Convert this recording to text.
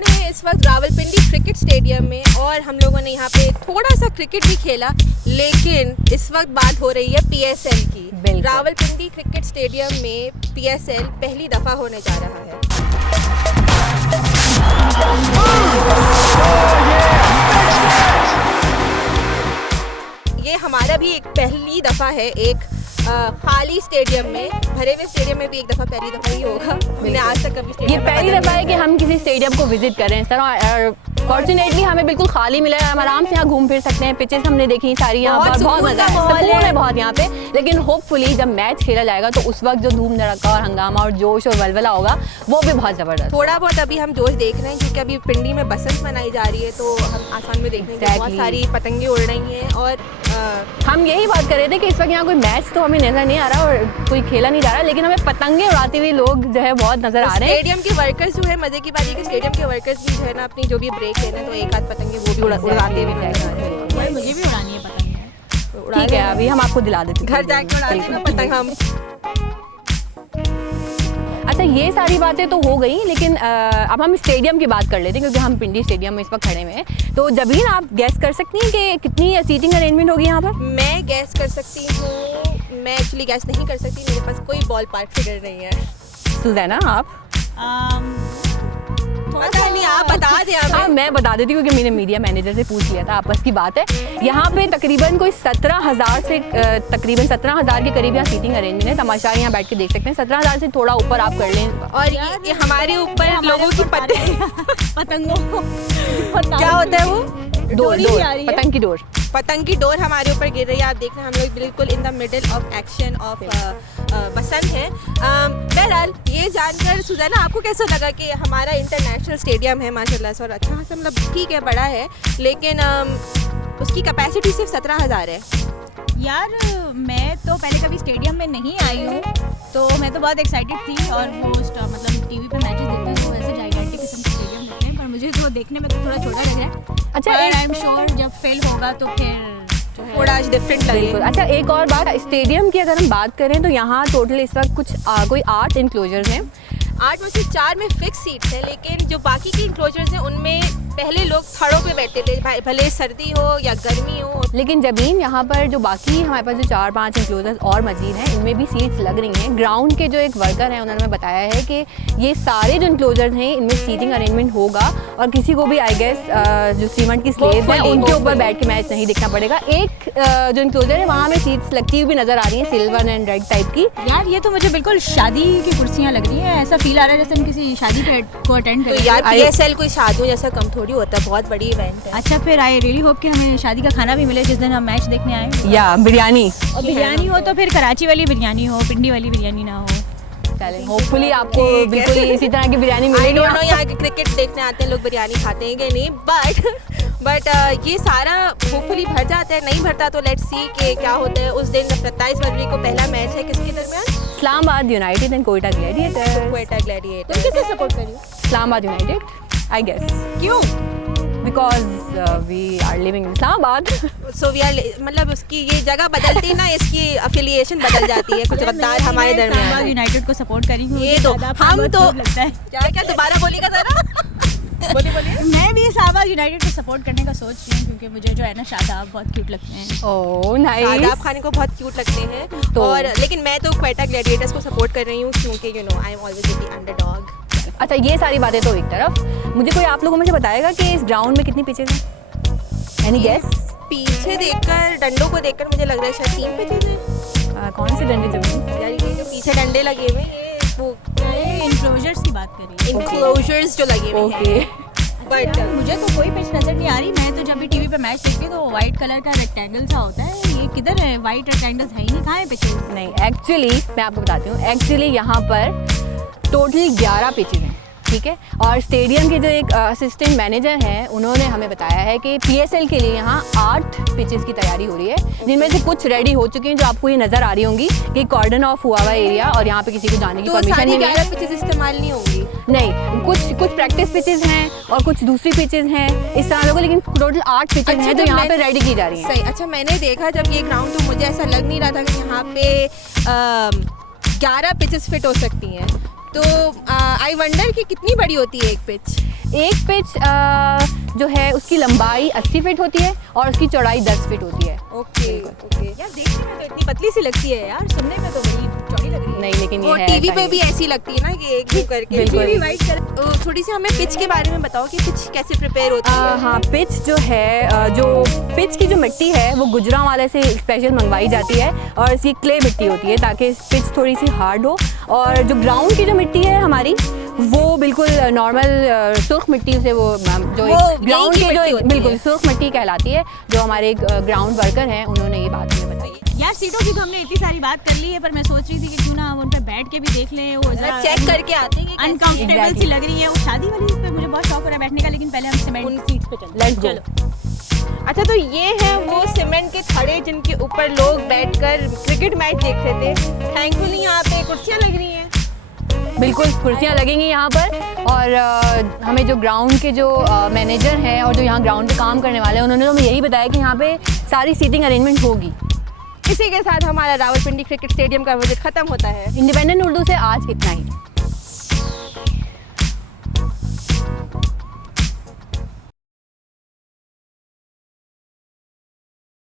खड़े हैं इस वक्त रावलपिंडी क्रिकेट स्टेडियम में और हम लोगों ने यहाँ पे थोड़ा सा क्रिकेट भी खेला, लेकिन इस वक्त बात हो रही है पीएसएल की। रावलपिंडी क्रिकेट स्टेडियम में पीएसएल पहली दफ़ा होने जा रहा है। ये हमारा भी एक पहली दफ़ा है एक खाली स्टेडियम में, भरे हुए स्टेडियम में भी एक दफ़ा पहली दफ़ा ही होगा। मैंने आज तक कभी ये पहली दफ़ा है कि हम किसी स्टेडियम को विजिट कर रहे हैं सर, और फॉर्चुनेटली हमें बिल्कुल खाली मिला है, हम आराम से यहाँ घूम फिर सकते हैं। पिचेस हमने देखी सारी यहाँ पर, बहुत मजा है, सुकून है बहुत यहाँ पे। लेकिन होपफुली जब मैच खेला जाएगा तो उस वक्त जो धूम धड़का और हंगामा और जोश और वलवला होगा वो भी बहुत ज़बरदस्त। थोड़ा बहुत अभी हम जोश देख रहे हैं क्योंकि अभी पिंडी में बसंत मनाई जा रही है, तो हम आसमान में देख रहे हैं बहुत सारी पतंगे उड़ रही हैं। और हम यही बात कर रहे थे कि इस वक्त यहाँ कोई मैच तो हमें नजर नहीं आ रहा और कोई खेला नहीं जा रहा, लेकिन हमें पतंगे उड़ाते हुए लोग जो है बहुत नजर आ रहे हैं। स्टेडियम के वर्कर्स जो है, मजे की बात है कि स्टेडियम के वर्कर्स भी जो है ना अपनी जो भी ब्रेक लेना तो एक आध पतंगे वो भी उड़ाते हुए नजर आ रहे हैं। मुझे भी उड़ानी है पतंग। ठीक है, अभी हम आपको दिला देते हैं, घर जाके उड़ा देना पतंग हम। अच्छा, ये सारी बातें तो हो गई, लेकिन अब हम स्टेडियम की बात कर लेते हैं क्योंकि हम पिंडी स्टेडियम में इस वक्त खड़े हुए हैं। तो जबीन, आप गैस कर सकती हैं कि कितनी सीटिंग अरेंजमेंट होगी यहाँ पर? मैं गैस कर सकती हूँ, मैं एक्चुअली गैस नहीं कर सकती, मेरे पास कोई बॉल पार्क फिगर नहीं है। सुज़ैना, आप? पता नहीं, आप बता दें। हाँ, मैं बता देती हूँ क्योंकि मैंने मीडिया मैनेजर से पूछ लिया था, आपस की बात है। यहाँ पे तकरीबन कोई 17,000 से तकरीबन 17,000 के करीब यहाँ सीटिंग अरेंजमेंट है। तमाशा यहाँ बैठ के देख सकते हैं। 17,000 से थोड़ा ऊपर आप कर लें। और ये हमारे ऊपर लोगों की पतंगों क्या होता है वो डोर, पतंग की डोर, पतंग की डोर हमारे ऊपर गिर रही है। आप देख रहे हैं हम लोग बिल्कुल in the middle of action of Basant है। बहरहाल ये जानकर सुज़ैना, आपको कैसा लगा कि हमारा इंटरनेशनल स्टेडियम है माशाल्लाह से, और अच्छा खासा मतलब ठीक है बड़ा है, लेकिन उसकी कैपेसिटी सिर्फ 17,000 है। यार, मैं तो पहले कभी स्टेडियम में नहीं आई हूँ, तो मैं तो बहुत एक्साइटेड थी। और मतलब टीवी पे मैचेस देखते हैं तो वैसे जाइगेंटिक किस्म के स्टेडियम दिखते हैं, पर मुझे तो देखने में तो थोड़ा छोटा लग रहा है। अच्छा, आई एम श्योर जब फेल होगा तो फिर थोड़ा डिफरेंट लगेगा। अच्छा, एक और बात, स्टेडियम की अगर हम बात करें तो यहाँ टोटल इस वक्त कुछ कोई 8 इंक्लोजर्स हैं। 8 में से 4 में फिक्स सीट्स हैं, लेकिन जो बाकी के इंक्लोजर्स हैं उनमें पहले लोग थड़ों पे बैठते थे, भले सर्दी हो या गर्मी हो। लेकिन जबीन, यहाँ पर जो बाकी हमारे पास जो 4-5 इंक्लोजर्स और मजीद हैं, इनमें भी सीट्स लग रही हैं। ग्राउंड के जो एक वर्कर हैं उन्होंने बताया है कि ये सारे जो इंक्लोजर्स हैं इनमें सीटिंग अरेंजमेंट होगा और किसी को भी आई गेस जो सीमेंट की स्लेब है उनके ऊपर बैठ के मैच नहीं देखना पड़ेगा। एक जो इंक्लोजर है वहाँ हमें सीट्स लगती हुई भी नजर आ रही हैं, सिल्वर एंड रेड टाइप की। यार, ये तो मुझे बिल्कुल शादी की कुर्सियाँ लग रही है, ऐसा फील आ रहा है जैसे हम किसी शादी पे को अटेंड कर रहे हैं। तो यार, पीएसएल कोई शादियों जैसा कम थोड़ी होता है, बहुत बड़ी इवेंट है। अच्छा, फिर आई रियली होप कि हमें शादी का खाना भी मिले जिस दिन हम मैच देखने आए, या बिरयानी। और बिरयानी हो तो फिर कराची वाली बिरयानी हो, पिंडी वाली बिरयानी ना हो। चलें, होपफुली आपको बिल्कुल इसी तरह की बिरयानी आई मिलेगी। डोंट नो यहाँ के क्रिकेट देखने आते हैं लोग बिरयानी खाते हैं कि नहीं, बट ये सारा होपफुली भर जाता है। नहीं भरता तो लेट्स सी कि क्या होता है उस दिन। 27 फरवरी को पहला मैच है किसके दरमियान? Islamabad United and Quetta Gladiators. Quetta Gladiators. तुम किसे सपोर्ट कर रही हो? इस्लामाबाद यूनाइटेड, आई गेस, क्यों? Because we are living in Islamabad. So we are, मतलब उसकी ये जगह बदलती ना, इसकी अफिलिएशन बदल जाती है। कुछ गद्दार हमारे दरमियान यूनाइटेड को सपोर्ट करी हूँ। ये तो हम तो लगता है क्या दोबारा बोलेगा जरा? बोलिए। मैं भी इस्लामाबाद यूनाइटेड को सपोर्ट करने का सोच रही हूँ क्योंकि मुझे जो है ना शादाब बहुत क्यूट लगते हैं। Oh nice. शादाब खान को बहुत क्यूट लगते हैं तो। और लेकिन मैं तो क्वेटा ग्लैडिएटर्स को सपोर्ट कर रही हूँ क्योंकि you know I am always the underdog. अच्छा, ये सारी बातें तो एक तरफ, मुझे कोई आप लोगों में से बताएगा कि इस ग्राउंड में कितनी पिचेस हैं? Any guess? पीछे देखकर, डंडों को देखकर मुझे लग रहा है शायद 3 पिचेस हैं। कौन से डंडे जमीन? यार, ये जो पीछे डंडे लगे हुए हैं, ये वो इनक्लोजर्स की बात कर रही हूँ। इनक्लोजर्स जो लगे हुए हैं। बट मुझे तो कोई पिच नजर नहीं आ रही। मैं तो जब भी टीवी पे मैच देखती हूँ तो वाइट कलर का रेक्टेंगल सा होता है। ये किधर है? वाइट रेक्टेंगल्स है ही नहीं, कहाँ है पिचेस? नहीं, एक्चुअली मैं आपको बताती हूँ, एक्चुअली यहाँ पर टोटल 11 पिचेस हैं, ठीक है। और स्टेडियम के जो एक असिस्टेंट मैनेजर हैं उन्होंने हमें बताया है कि पीएसएल के लिए यहाँ 8 पिचेस की तैयारी हो रही है, जिनमें से कुछ रेडी हो चुकी हैं जो आपको ये नज़र आ रही होंगी कि कॉर्डन ऑफ हुआ हुआ एरिया और यहाँ पे किसी को जाने की परमिशन नहीं है। 11 पिचेस इस्तेमाल नहीं होंगी? नहीं, कुछ प्रैक्टिस पिचेस हैं और कुछ दूसरी पिचेस हैं इस तरह लोगों, लेकिन टोटल 8 पिचेस हैं जो यहाँ पे रेडी की जा रही हैं। सही। अच्छा, मैंने देखा जब ये ग्राउंड, तो मुझे ऐसा लग नहीं रहा था कि यहाँ पे 11 पिचेस फिट हो सकती हैं। तो आई वंडर कि कितनी बड़ी होती है एक पिच? एक पिच जो है उसकी लंबाई 80 फीट होती है और उसकी चौड़ाई 10 फीट होती है। Okay okay. यार देखने में तो इतनी पतली सी लगती है यार, सुनने में तो बड़ी चौड़ी लग रही है। नहीं लेकिन वो ये है टीवी ऐसा पे ही। भी ऐसी लगती है ना कि एक दो करके बिल्कुल। टीवी वाइट कर। थोड़ी सी हमें पिच के बारे में बताओ कि पिच कैसे प्रिपेयर होती है। हाँ, पिच जो है जो पिच की जो मिट्टी है वो गुजरांवाले से स्पेशल मंगवाई जाती है और इसकी क्ले मिट्टी होती है ताकि पिच थोड़ी सी हार्ड हो। और जो ग्राउंड की जो मिट्टी है हमारी वो बिल्कुल नॉर्मल सुर्ख मिट्टी से वो जो ग्राउंड की जो बिल्कुल सुर्ख मिट्टी कहलाती है। जो हमारे ग्राउंड वर्कर हैं उन्होंने ये बात हमें बताई। यार सीटों की तो हमने इतनी सारी बात कर ली है, पर मैं सोच रही थी कि क्यों ना हम उन पे बैठ के भी देख लें। वो जरा चेक करके आते हैं कि कैसी अनकंफर्टेबल Exactly. सी लग रही है। वो शादी वाली सीट पे मुझे बहुत शौक हो रहा है बैठने का, लेकिन पहले हम सीमेंट सीट्स पे चलते हैं। Let's go. चलो। अच्छा, तो ये हैं वो सीमेंट के थड़े जिनके ऊपर लोग बैठकर क्रिकेट मैच देखते थे। थैंकफुली यहाँ पे कुर्सियाँ लग रही हैं। बिल्कुल कुर्सियाँ लगेंगी यहाँ पर। और हमें जो ग्राउंड के जो मैनेजर हैं और जो यहाँ ग्राउंड पे काम करने वाले हैं उन्होंने हमें यही बताया कि यहाँ पे सारी सीटिंग अरेंजमेंट होगी। इसी के साथ हमारा रावलपिंडी क्रिकेट स्टेडियम का विजिट खत्म होता है। इंडिपेंडेंट उर्दू से आज इतना ही।